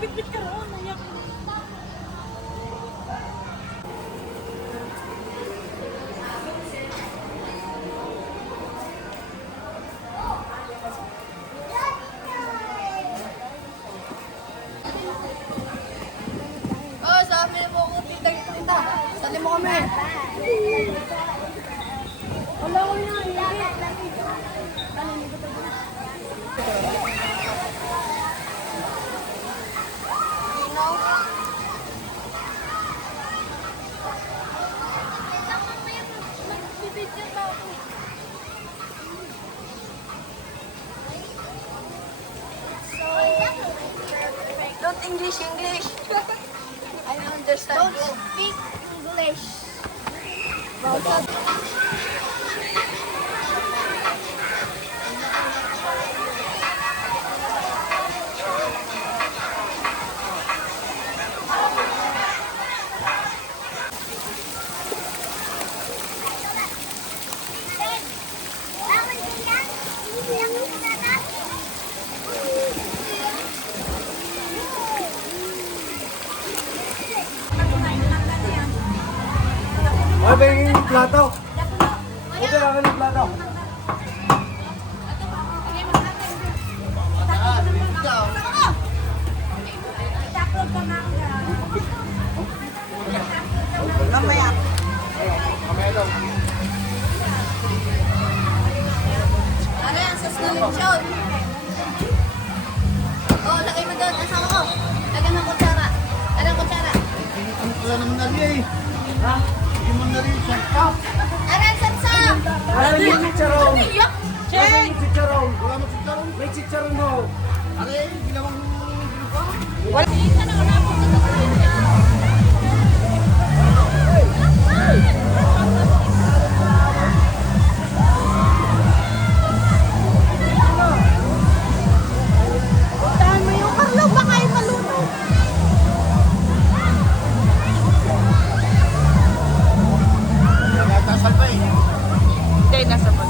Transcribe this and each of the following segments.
Bit-bit ka ron, nayak. Oh, sa amin mo ko tita. Sali mo kami. Wala ko na, Don't English. I understand. Don't speak English. Ay, ba yung plato? Ito lang yung plato. Mamaya. Mamaya daw. Ano yan? Sa snowshoot. Oh, lagay mo doon. Asama ko. Lagyan ng kutsara. Ang pala naman na rin eh. Ha? Hindi mo na rin siya. Aran, sapsap! Ano yung chicharon? Check! Yung chicharon. Wala mo chicharon? May chicharon mo. Are, ginawang binuka? Tahan mo yung Carlo, baka yung malunod. Nagtasal pa eh. Hindi, nasa pag.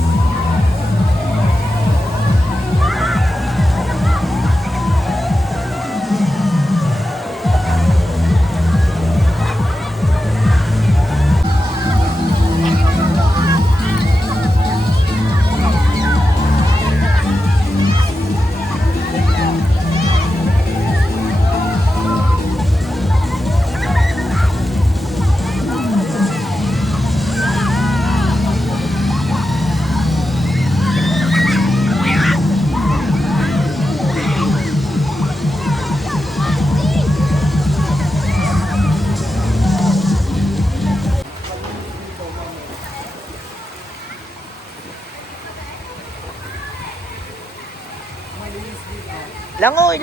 Langoy!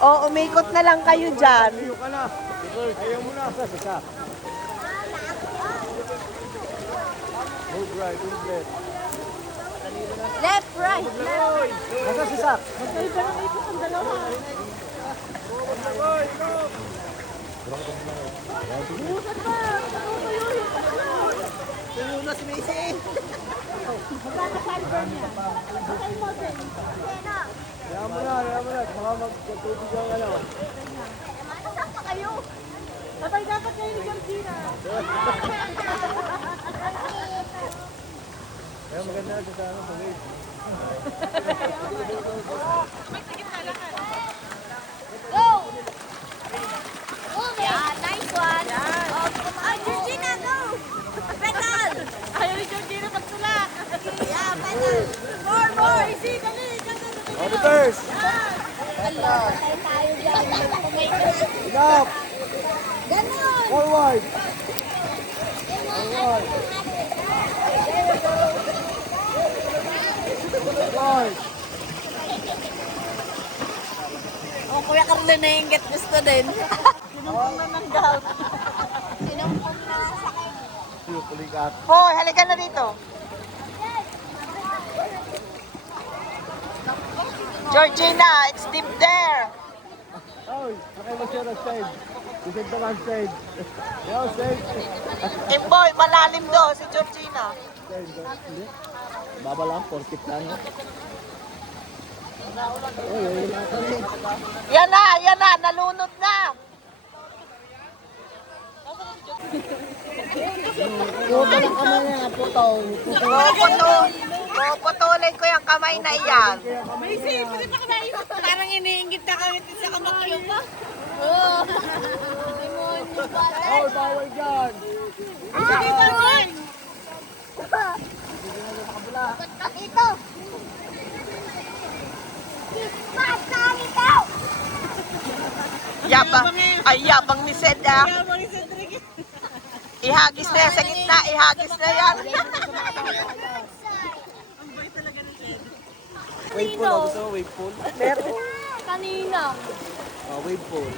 Oh, umikot na lang kayo dyan. Ayaw ka na. Ayaw mo na. Sa. Move right, move left. Left, right. Nasa si Sak? Magkaiba ng ikot ang dalawa. Busan pa! Tulungan na si Macy. Magkano fiber niya? Okay mo, Sen. Kaya mo na. Baka magtutubig ang ano. Patay dapat kayo ni Georgina. Go! Yeah, nice one. Oh, Georgina, go! Pedal! Ayaw ni Georgina magtulak. Yeah, pedal. More. Easy, dali. Auditors! Tayo dyan. Enough! Ganon! Forward! Forward! Oh, Kuya Carlo na yung get gusto din. Sinumpong na ng gout. Pulikat. Hoy, halika na dito. Georgina, it's deep there. Oy, sakay mo siya ng side. Isip naman side. Yo, side. Imboy, malalim do si Georgina. Side. Hindi. Baba lang, 40 lang. Oy, Yan na, nalunod na. puto ng kamay niya, puto. Puputulin ko yung kamay na iyan. Parang iniingit na kami sa kamakyo pa. Oy, bawal dyan. Dito! Basta dito! Yabang ni Sed ah. Ihagis na yan sa gitna, ihagis na yan. Wave pool, gusto mo wave pool? Kanina. Wave pool.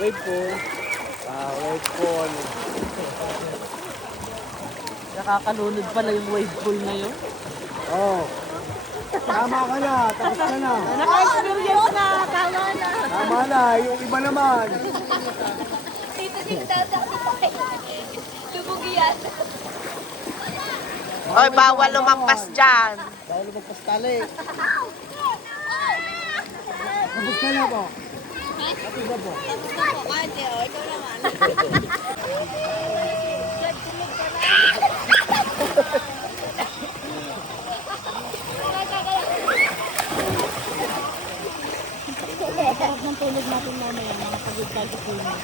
Wave pool. Wave pool. Nakakalunod pala yung wave pool na yun. Oh. Tama ka na, tapos ka na. Naka-experience na. Tama na. Tama na, yung iba naman. Dito. Tubog yan. Oy, bawal lumampas dyan. Bawal magpastali. Tapos ka na po. Tapos na po. Ate, ikaw naman. Sarap ng tulog natin mamaya. Mga pagod tayo sa swimming.